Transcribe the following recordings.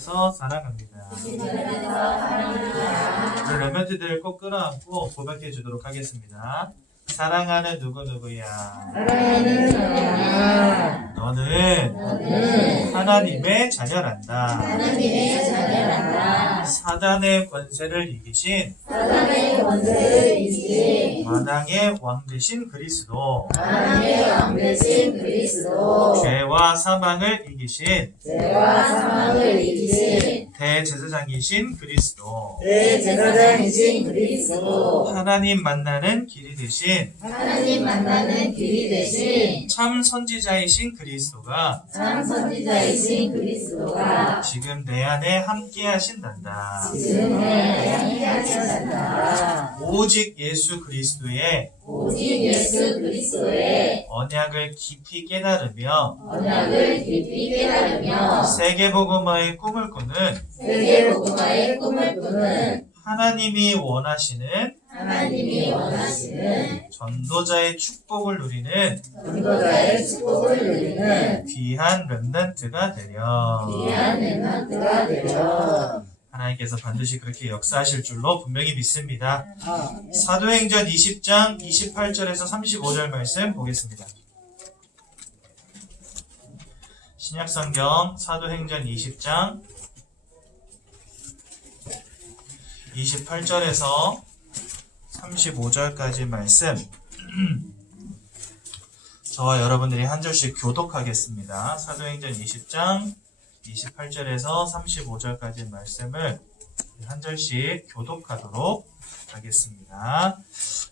안에서 사랑합니다. 우리 랩멘트들 꼭 끌어안고 고백해 주도록 하겠습니다. 사랑하는 누구누구야. 사랑하는 사랑아. 너는 하나님의 자녀란다. 하나님의 자녀란다. 사단의 권세를 이기신 사단의 권세를 이기신 만왕의 왕 되신 그리스도. 하나님의 왕 되신 그리스도. 죄와 사망을 이기신 죄와 사망을 이기신 대제사장이신 그리스도. 대제사장이신 그리스도. 하나님 만나는 길이 되신 하나님 만나는 길이 되신 참 선지자이신 그리스도가 참 선지자이신 그리스도가 지금 내 안에 함께 하신단다. 지금 내 안에 하신단다. 오직 예수 그리스도의 오직 예수 그리스도의 언약을 깊이 깨달으며 언약을 깊이 깨달으며 세계복음화의 꿈을 꾸는 세계복음화의 꿈을 꾸는 하나님이 원하시는 전도자의 축복을 누리는 전도자의 축복을 누리는 귀한 렘넌트가 되려 귀한 렘넌트가 되려 하나님께서 반드시 그렇게 역사하실 줄로 분명히 믿습니다. 사도행전 20장 28절에서 35절 말씀 보겠습니다. 신약성경 사도행전 20장 28절에서 35절까지 말씀 저와 여러분들이 한 절씩 교독하겠습니다. 사도행전 20장 28절에서 35절까지 말씀을 한 절씩 교독하도록 하겠습니다.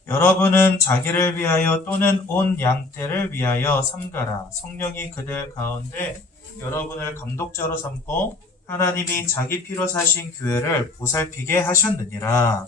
여러분은 자기를 위하여 또는 온 양떼를 위하여 삼가라. 성령이 그들 가운데 여러분을 감독자로 삼고 하나님이 자기 피로 사신 교회를 보살피게 하셨느니라.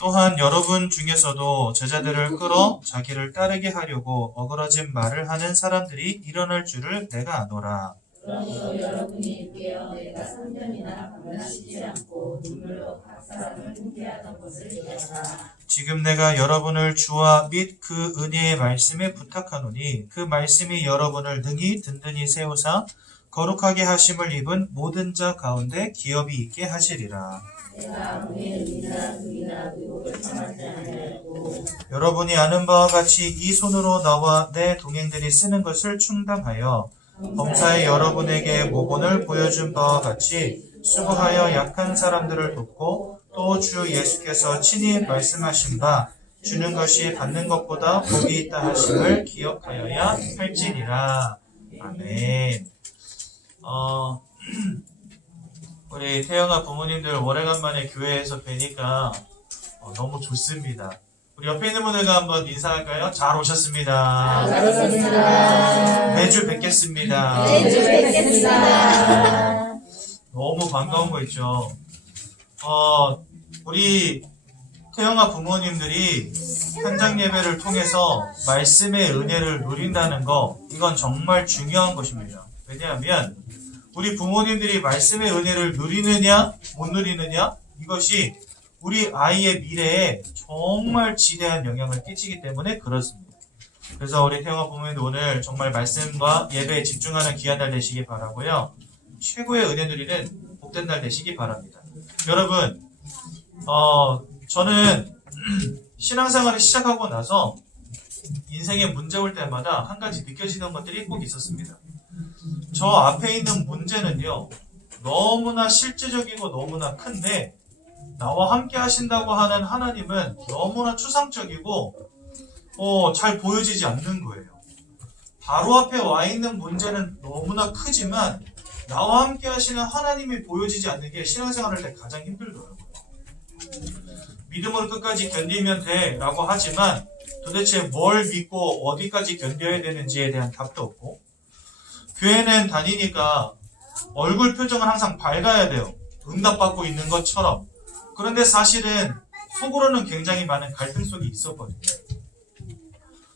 또한 여러분 중에서도 제자들을 끌어 자기를 따르게 하려고 어그러진 말을 하는 사람들이 일어날 줄을 내가 아노라. 그러므로 여러분이 깨어 내가 3년이나 밤낮 쉬지 않고 눈물로 각 사람을 훈계하던 것을 기억하라. 지금 내가 여러분을 주와 및 그 은혜의 말씀에 부탁하노니 그 말씀이 여러분을 능히 든든히 세우사 거룩하게 하심을 입은 모든 자 가운데 기업이 있게 하시리라. 내가 아무의 의나 의나 의혹을 참지 아니하고 여러분이 아는 바와 같이 이 손으로 나와 내 동행들이 쓰는 것을 충당하여 범사에 여러분에게 모본을 보여준 바와 같이 수고하여 약한 사람들을 돕고 또 주 예수께서 친히 말씀하신 바 주는 것이 받는 것보다 복이 있다 하심을 기억하여야 할지니라. 아멘. 우리 태영아 부모님들 오래간만에 교회에서 뵈니까 너무 좋습니다. 우리 옆에 있는 분들과 한번 인사할까요? 잘 오셨습니다. 잘하셨습니다. 매주 뵙겠습니다. 매주 뵙겠습니다. 너무 반가운 거 있죠. 우리 태영아 부모님들이 현장 예배를 통해서 말씀의 은혜를 누린다는 거, 이건 정말 중요한 것입니다. 왜냐하면 우리 부모님들이 말씀의 은혜를 누리느냐 못 누리느냐, 이것이 우리 아이의 미래에 정말 지대한 영향을 끼치기 때문에 그렇습니다. 그래서 우리 태영아 부모님들 오늘 정말 말씀과 예배에 집중하는 귀한 날 되시기 바라고요. 최고의 은혜 누리는 복된 날 되시기 바랍니다. 여러분, 저는 신앙생활을 시작하고 나서 인생에 문제 올 때마다 한 가지 느껴지던 것들이 꼭 있었습니다. 저 앞에 있는 문제는요, 너무나 실제적이고 너무나 큰데 나와 함께 하신다고 하는 하나님은 너무나 추상적이고 잘 보여지지 않는 거예요. 바로 앞에 와 있는 문제는 너무나 크지만 나와 함께 하시는 하나님이 보여지지 않는 게 신앙생활 할 때 가장 힘들더라고요. 믿음으로 끝까지 견디면 돼 라고 하지만 도대체 뭘 믿고 어디까지 견뎌야 되는지에 대한 답도 없고, 교회는 다니니까 얼굴 표정은 항상 밝아야 돼요. 응답받고 있는 것처럼. 그런데 사실은 속으로는 굉장히 많은 갈등 속이 있었거든요.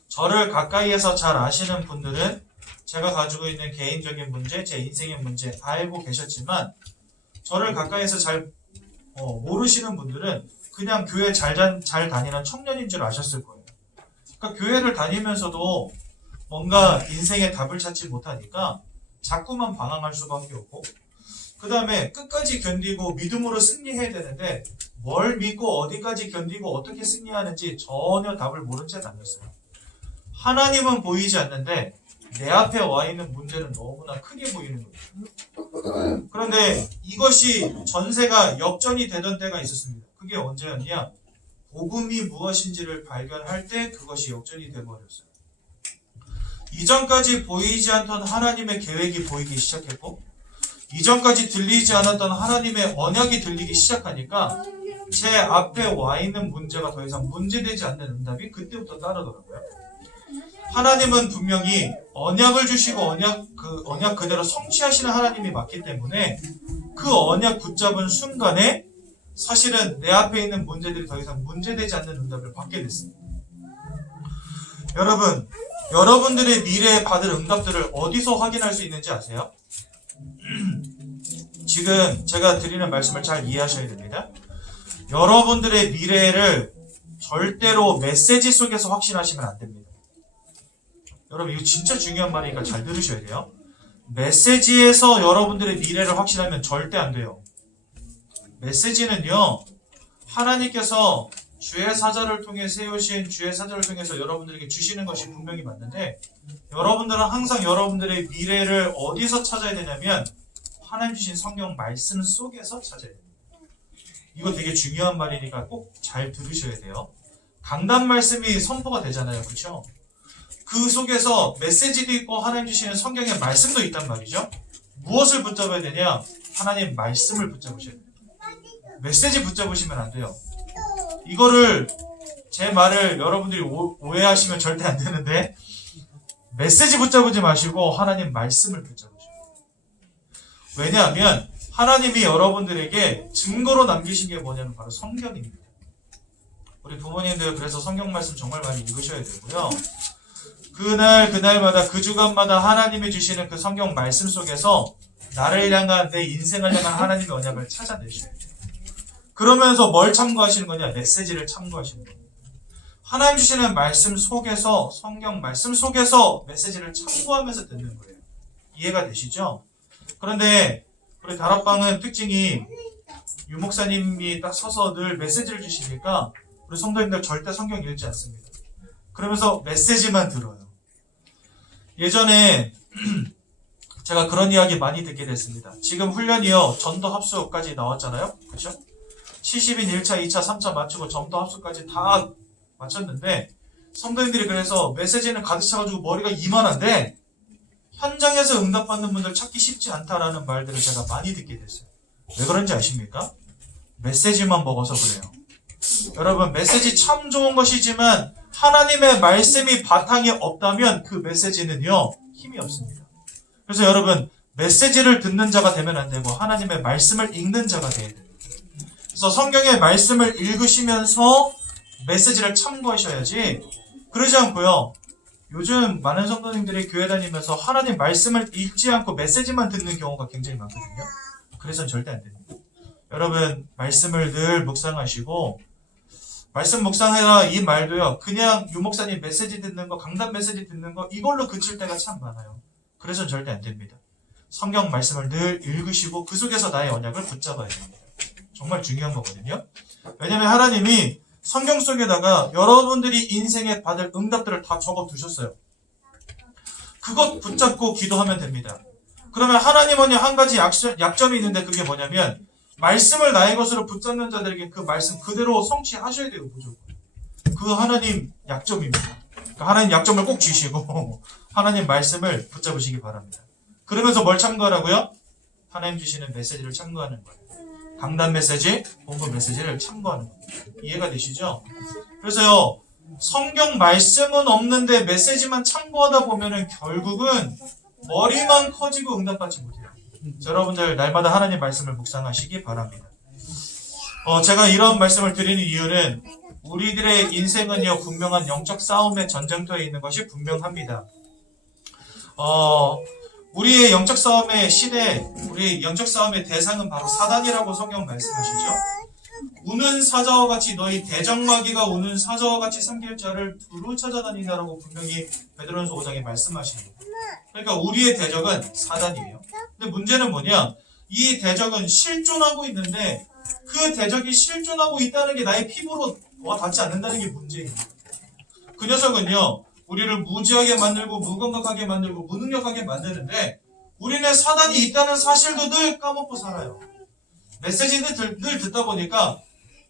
저를 가까이에서 잘 아시는 분들은 제가 가지고 있는 개인적인 문제, 제 인생의 문제 알고 계셨지만, 저를 가까이에서 잘 모르시는 분들은 그냥 교회 잘 다니는 청년인 줄 아셨을 거예요. 그러니까 교회를 다니면서도 뭔가 인생의 답을 찾지 못하니까 자꾸만 방황할 수밖에 없고, 그 다음에 끝까지 견디고 믿음으로 승리해야 되는데 뭘 믿고 어디까지 견디고 어떻게 승리하는지 전혀 답을 모른 채 다녔어요. 하나님은 보이지 않는데 내 앞에 와 있는 문제는 너무나 크게 보이는 거예요. 그런데 이것이 전세가 역전이 되던 때가 있었습니다. 그게 언제였냐? 복음이 무엇인지를 발견할 때 그것이 역전이 되어버렸어요. 이전까지 보이지 않던 하나님의 계획이 보이기 시작했고, 이전까지 들리지 않았던 하나님의 언약이 들리기 시작하니까 제 앞에 와 있는 문제가 더 이상 문제되지 않는 응답이 그때부터 따르더라고요. 하나님은 분명히 언약을 주시고 언약 그대로 성취하시는 하나님이 맞기 때문에 그 언약 붙잡은 순간에 사실은 내 앞에 있는 문제들이 더 이상 문제되지 않는 응답을 받게 됐습니다. 여러분, 여러분들의 미래에 받을 응답들을 어디서 확인할 수 있는지 아세요? 지금 제가 드리는 말씀을 잘 이해하셔야 됩니다. 여러분들의 미래를 절대로 메시지 속에서 확신하시면 안 됩니다. 여러분, 이거 진짜 중요한 말이니까 잘 들으셔야 돼요. 메시지에서 여러분들의 미래를 확신하면 절대 안 돼요. 메시지는요, 하나님께서 주의 사자를 통해 세우신 주의 사자를 통해서 여러분들에게 주시는 것이 분명히 맞는데, 여러분들은 항상 여러분들의 미래를 어디서 찾아야 되냐면 하나님 주신 성경 말씀 속에서 찾아야 됩니다. 이거 되게 중요한 말이니까 꼭 잘 들으셔야 돼요. 강단 말씀이 선포가 되잖아요. 그렇죠? 그 속에서 메시지도 있고 하나님 주시는 성경의 말씀도 있단 말이죠. 무엇을 붙잡아야 되냐? 하나님 말씀을 붙잡으셔야 돼요. 메시지 붙잡으시면 안 돼요. 이거를 제 말을 여러분들이 오해하시면 절대 안 되는데, 메시지 붙잡지 마시고 하나님 말씀을 붙잡으셔야 돼요. 왜냐하면 하나님이 여러분들에게 증거로 남기신 게 뭐냐면 바로 성경입니다. 우리 부모님들 그래서 성경 말씀 정말 많이 읽으셔야 되고요. 그날마다 그 주간마다 하나님이 주시는 그 성경 말씀 속에서 나를 향한 내 인생을 향한 하나님의 언약을 찾아내셔야 돼요. 그러면서 뭘 참고하시는 거냐? 메시지를 참고하시는 거예요. 하나님 주시는 말씀 속에서, 성경 말씀 속에서 메시지를 참고하면서 듣는 거예요. 이해가 되시죠? 그런데 우리 다락방은 특징이 유 목사님이 딱 서서 늘 메시지를 주시니까 우리 성도님들 절대 성경 읽지 않습니다. 그러면서 메시지만 들어요. 예전에 제가 그런 이야기 많이 듣게 됐습니다. 지금 훈련이요, 전도 합수까지 나왔잖아요. 그렇죠? 70인 1차, 2차, 3차 마치고 전도 합수까지 다 마쳤는데, 성도님들이 그래서 메시지는 가득 차가지고 머리가 이만한데 현장에서 응답받는 분들 찾기 쉽지 않다라는 말들을 제가 많이 듣게 됐어요. 왜 그런지 아십니까? 메시지만 먹어서 그래요. 여러분, 메시지 참 좋은 것이지만 하나님의 말씀이 바탕이 없다면 그 메시지는요, 힘이 없습니다. 그래서 여러분, 메시지를 듣는 자가 되면 안 되고 하나님의 말씀을 읽는 자가 돼야 됩니다. 그래서 성경의 말씀을 읽으시면서 메시지를 참고하셔야지, 그러지 않고요, 요즘 많은 성도님들이 교회 다니면서 하나님 말씀을 읽지 않고 메시지만 듣는 경우가 굉장히 많거든요. 그래서는 절대 안 됩니다. 여러분, 말씀을 늘 묵상하시고, 말씀 묵상해라 이 말도요, 그냥 유 목사님 메시지 듣는 거, 강단 메시지 듣는 거, 이걸로 그칠 때가 참 많아요. 그래서는 절대 안 됩니다. 성경 말씀을 늘 읽으시고 그 속에서 나의 언약을 붙잡아야 됩니다. 정말 중요한 거거든요. 왜냐면 하나님이 성경 속에다가 여러분들이 인생에 받을 응답들을 다 적어 두셨어요. 그것 붙잡고 기도하면 됩니다. 그러면 하나님은 한 가지 약점이 있는데, 그게 뭐냐면 말씀을 나의 것으로 붙잡는 자들에게 그 말씀 그대로 성취하셔야 돼요. 무조건. 그 하나님 약점입니다. 그러니까 하나님 약점을 꼭 쥐시고 하나님 말씀을 붙잡으시기 바랍니다. 그러면서 뭘 참고하라고요? 하나님 주시는 메시지를 참고하는 거예요. 강단 메시지, 본문 메시지를 참고하는 겁니다. 이해가 되시죠? 그래서요, 성경 말씀은 없는데 메시지만 참고하다 보면은 결국은 머리만 커지고 응답받지 못해요. 여러분들 날마다 하나님 말씀을 묵상하시기 바랍니다. 제가 이런 말씀을 드리는 이유는 우리들의 인생은요, 분명한 영적 싸움의 전쟁터에 있는 것이 분명합니다. 우리의 영적 싸움의 시대, 우리 영적 싸움의 대상은 바로 사단이라고 성경 말씀하시죠. 우는 사자와 같이 너희 대적마귀가 우는 사자와 같이 삼킬 자를 두루 찾아다니다라고 분명히 베드로전서 5장에 말씀하십니다. 그러니까 우리의 대적은 사단이에요. 근데 문제는 뭐냐? 이 대적은 실존하고 있는데 그 대적이 실존하고 있다는 게 나의 피부로 와 닿지 않는다는 게 문제입니다. 그 녀석은요, 우리를 무지하게 만들고 무감각하게 만들고 무능력하게 만드는데 우리는 사단이 있다는 사실도 늘 까먹고 살아요. 메시지를 늘 듣다 보니까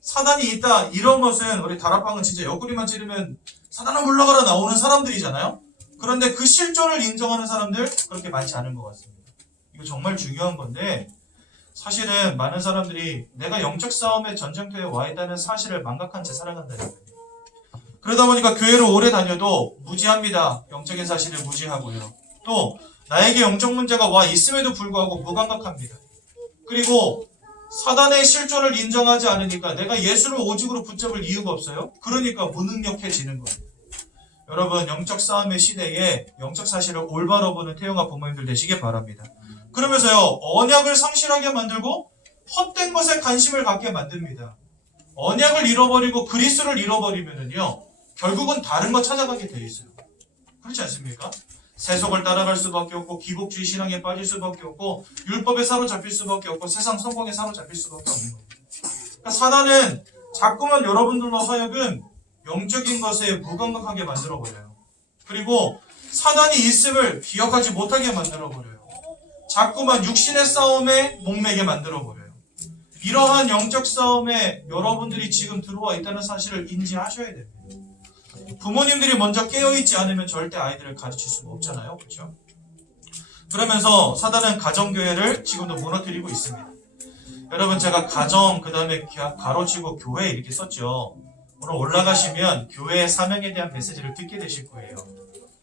사단이 있다 이런 것은 우리 다락방은 진짜 옆구리만 찌르면 사단아 물러가라 나오는 사람들이잖아요. 그런데 그 실존을 인정하는 사람들 그렇게 많지 않은 것 같습니다. 이거 정말 중요한 건데 사실은 많은 사람들이 내가 영적 싸움의 전쟁터에 와 있다는 사실을 망각한 채 살아간다는 거예요. 그러다 보니까 교회를 오래 다녀도 무지합니다. 영적인 사실을 무지하고요. 또 나에게 영적 문제가 와 있음에도 불구하고 무감각합니다. 그리고 사단의 실존을 인정하지 않으니까 내가 예수를 오직으로 붙잡을 이유가 없어요. 그러니까 무능력해지는 거예요. 여러분 영적 싸움의 시대에 영적 사실을 올바로 보는 태영아 부모님들 되시길 바랍니다. 그러면서요 언약을 상실하게 만들고 헛된 것에 관심을 갖게 만듭니다. 언약을 잃어버리고 그리스도를 잃어버리면은요 결국은 다른 거 찾아가게 돼 있어요. 그렇지 않습니까? 세속을 따라갈 수밖에 없고 기복주의 신앙에 빠질 수밖에 없고 율법에 사로잡힐 수밖에 없고 세상 성공에 사로잡힐 수밖에 없는 겁니다. 그러니까 사단은 자꾸만 여러분들로 하여금 영적인 것에 무감각하게 만들어버려요. 그리고 사단이 있음을 기억하지 못하게 만들어버려요. 자꾸만 육신의 싸움에 목매게 만들어버려요. 이러한 영적 싸움에 여러분들이 지금 들어와 있다는 사실을 인지하셔야 됩니다. 부모님들이 먼저 깨어있지 않으면 절대 아이들을 가르칠 수가 없잖아요. 그렇죠? 그러면서 사단은 가정교회를 지금도 무너뜨리고 있습니다. 여러분 제가 가정 그 다음에 가로치고 교회 이렇게 썼죠. 오늘 올라가시면 교회의 사명에 대한 메시지를 듣게 되실 거예요.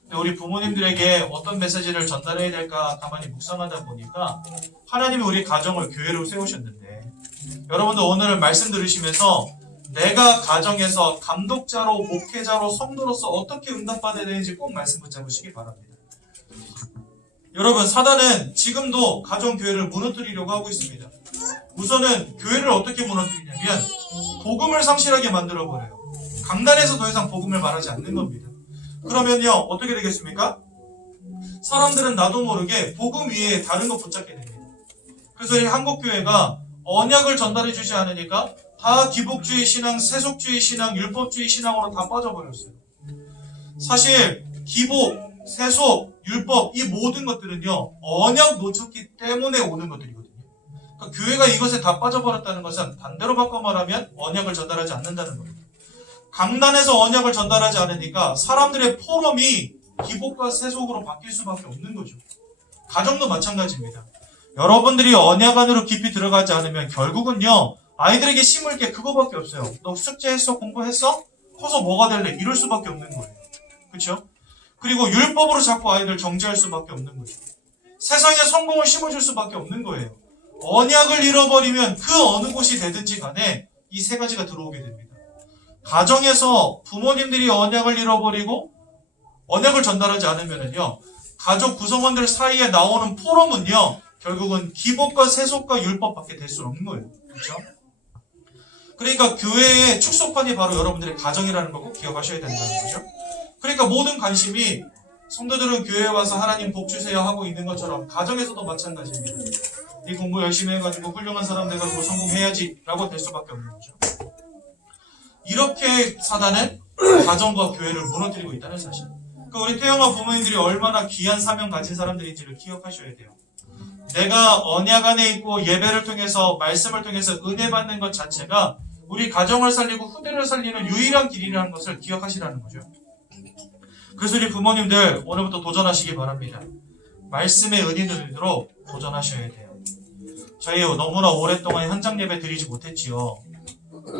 근데 우리 부모님들에게 어떤 메시지를 전달해야 될까 가만히 묵상하다 보니까 하나님이 우리 가정을 교회로 세우셨는데 여러분들 오늘 말씀 들으시면서 내가 가정에서 감독자로 목회자로 성도로서 어떻게 응답받아야 되는지 꼭 말씀 붙잡으시기 바랍니다. 여러분 사단은 지금도 가정교회를 무너뜨리려고 하고 있습니다. 우선은 교회를 어떻게 무너뜨리냐면 복음을 상실하게 만들어버려요. 강단에서 더 이상 복음을 말하지 않는 겁니다. 그러면요 어떻게 되겠습니까? 사람들은 나도 모르게 복음 위에 다른 거 붙잡게 됩니다. 그래서 이 한국교회가 언약을 전달해 주지 않으니까 다 기복주의 신앙, 세속주의 신앙, 율법주의 신앙으로 다 빠져버렸어요. 사실 기복, 세속, 율법 이 모든 것들은요 언약 놓쳤기 때문에 오는 것들이거든요. 그러니까 교회가 이것에 다 빠져버렸다는 것은 반대로 바꿔 말하면 언약을 전달하지 않는다는 겁니다. 강단에서 언약을 전달하지 않으니까 사람들의 포럼이 기복과 세속으로 바뀔 수밖에 없는 거죠. 가정도 마찬가지입니다. 여러분들이 언약 안으로 깊이 들어가지 않으면 결국은요 아이들에게 심을 게 그거밖에 없어요. 너 숙제했어? 공부했어? 커서 뭐가 될래? 이럴 수밖에 없는 거예요. 그렇죠? 그리고 율법으로 자꾸 아이들 정죄할 수밖에 없는 거죠. 세상에 성공을 심어줄 수밖에 없는 거예요. 언약을 잃어버리면 그 어느 곳이 되든지 간에 이 세 가지가 들어오게 됩니다. 가정에서 부모님들이 언약을 잃어버리고 언약을 전달하지 않으면요 가족 구성원들 사이에 나오는 포럼은요 결국은 기복과 세속과 율법밖에 될 수 없는 거예요. 그렇죠? 그러니까 교회의 축소판이 바로 여러분들의 가정이라는 걸 꼭 기억하셔야 된다는 거죠. 그러니까 모든 관심이 성도들은 교회에 와서 하나님 복 주세요 하고 있는 것처럼 가정에서도 마찬가지입니다. 네 공부 열심히 해가지고 훌륭한 사람 돼가지고 성공해야지 라고 될 수밖에 없는 거죠. 이렇게 사단은 가정과 교회를 무너뜨리고 있다는 사실. 그러니까 우리 태영아 부모님들이 얼마나 귀한 사명 가진 사람들인지를 기억하셔야 돼요. 내가 언약 안에 있고 예배를 통해서 말씀을 통해서 은혜 받는 것 자체가 우리 가정을 살리고 후대를 살리는 유일한 길이라는 것을 기억하시라는 거죠. 그래서 우리 부모님들 오늘부터 도전하시기 바랍니다. 말씀의 은인으로 도전하셔야 돼요. 저희 너무나 오랫동안 현장 예배 드리지 못했지요.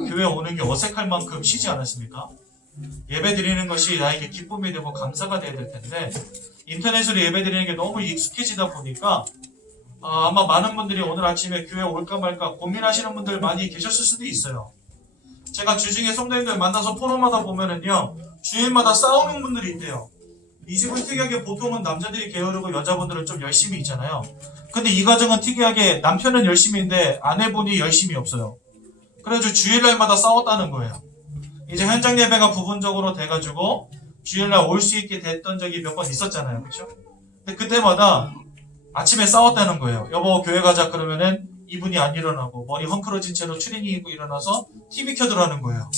교회 오는 게 어색할 만큼 쉬지 않았습니까? 예배 드리는 것이 나에게 기쁨이 되고 감사가 돼야 될 텐데 인터넷으로 예배 드리는 게 너무 익숙해지다 보니까 아마 많은 분들이 오늘 아침에 교회 올까 말까 고민하시는 분들 많이 계셨을 수도 있어요. 제가 주중에 성도님들 만나서 포럼하다 보면은요 주일마다 싸우는 분들이 있대요. 이 집은 특이하게 보통은 남자들이 게으르고 여자분들은 좀 열심히 있잖아요. 근데 이 가정은 특이하게 남편은 열심히인데 아내분이 열심히 없어요. 그래가지고 주일날마다 싸웠다는 거예요. 이제 현장 예배가 부분적으로 돼가지고 주일날 올 수 있게 됐던 적이 몇 번 있었잖아요. 그렇죠? 근데 그때마다 아침에 싸웠다는 거예요. 여보 교회 가자 그러면은 이분이 안 일어나고 머리 헝클어진 채로 추리닝 입고 일어나서 TV 켜더라는 거예요.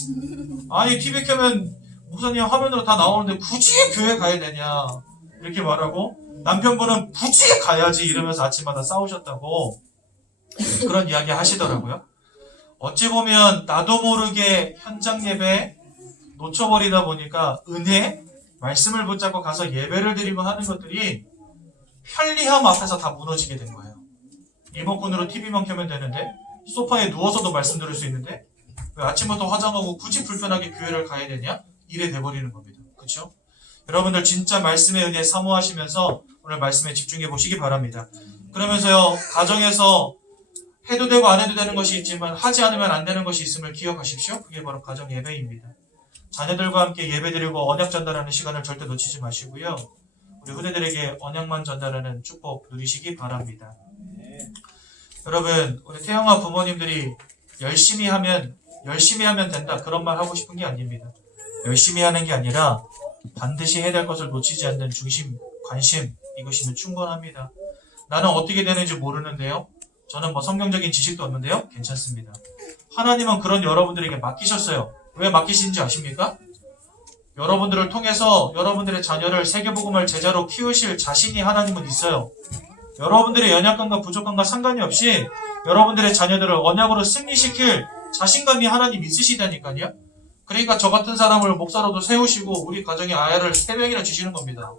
아니 TV 켜면 목사님 화면으로 다 나오는데 굳이 교회 가야 되냐 이렇게 말하고 남편분은 굳이 가야지 이러면서 아침마다 싸우셨다고 그런 이야기 하시더라고요. 어찌 보면 나도 모르게 현장 예배 놓쳐버리다 보니까 은혜, 말씀을 붙잡고 가서 예배를 드리고 하는 것들이 편리함 앞에서 다 무너지게 된 거예요. 리모컨으로 TV만 켜면 되는데 소파에 누워서도 말씀 들을 수 있는데 왜 아침부터 화장하고 굳이 불편하게 교회를 가야 되냐? 이래 돼버리는 겁니다. 그렇죠? 여러분들 진짜 말씀의 은혜 사모하시면서 오늘 말씀에 집중해 보시기 바랍니다. 그러면서요 가정에서 해도 되고 안 해도 되는 것이 있지만 하지 않으면 안 되는 것이 있음을 기억하십시오. 그게 바로 가정 예배입니다. 자녀들과 함께 예배드리고 언약 전달하는 시간을 절대 놓치지 마시고요. 우리 후대들에게 언약만 전달하는 축복 누리시기 바랍니다. 여러분 우리 태영아 부모님들이 열심히 하면 된다 그런 말 하고 싶은 게 아닙니다. 열심히 하는 게 아니라 반드시 해야 될 것을 놓치지 않는 중심, 관심 이것이면 충분합니다. 나는 어떻게 되는지 모르는데요. 저는 뭐 성경적인 지식도 없는데요. 괜찮습니다. 하나님은 그런 여러분들에게 맡기셨어요. 왜 맡기신지 아십니까? 여러분들을 통해서 여러분들의 자녀를 세계복음을 제자로 키우실 자신이 하나님은 있어요. 여러분들의 연약함과 부족함과 상관이 없이 여러분들의 자녀들을 언약으로 승리시킬 자신감이 하나님 있으시다니까요. 그러니까 저 같은 사람을 목사로도 세우시고 우리 가정에 아이를 3명이나 주시는 겁니다.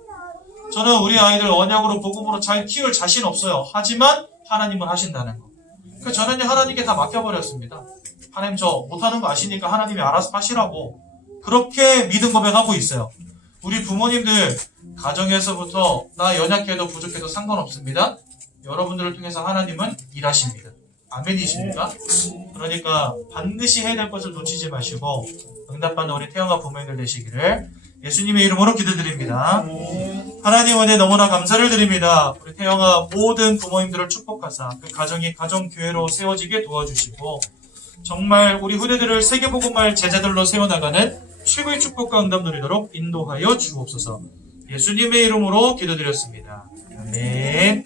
저는 우리 아이들 언약으로 복음으로 잘 키울 자신 없어요. 하지만 하나님은 하신다는 거. 그 저는 하나님께 다 맡겨버렸습니다. 하나님 저 못하는 거 아시니까 하나님이 알아서 하시라고 그렇게 믿음 고백하고 있어요. 우리 부모님들 가정에서부터 나 연약해도 부족해도 상관없습니다. 여러분들을 통해서 하나님은 일하십니다. 아멘이십니까? 그러니까 반드시 해야 될 것을 놓치지 마시고 응답받는 우리 태영아 부모님들 되시기를 예수님의 이름으로 기도드립니다. 하나님 은혜 너무나 감사를 드립니다. 우리 태영아 모든 부모님들을 축복하사 그 가정이 가정교회로 세워지게 도와주시고 정말 우리 후대들을 세계복음할 제자들로 세워나가는 최고의 축복과 응답 누리도록 인도하여 주옵소서. 예수님의 이름으로 기도드렸습니다. 아멘.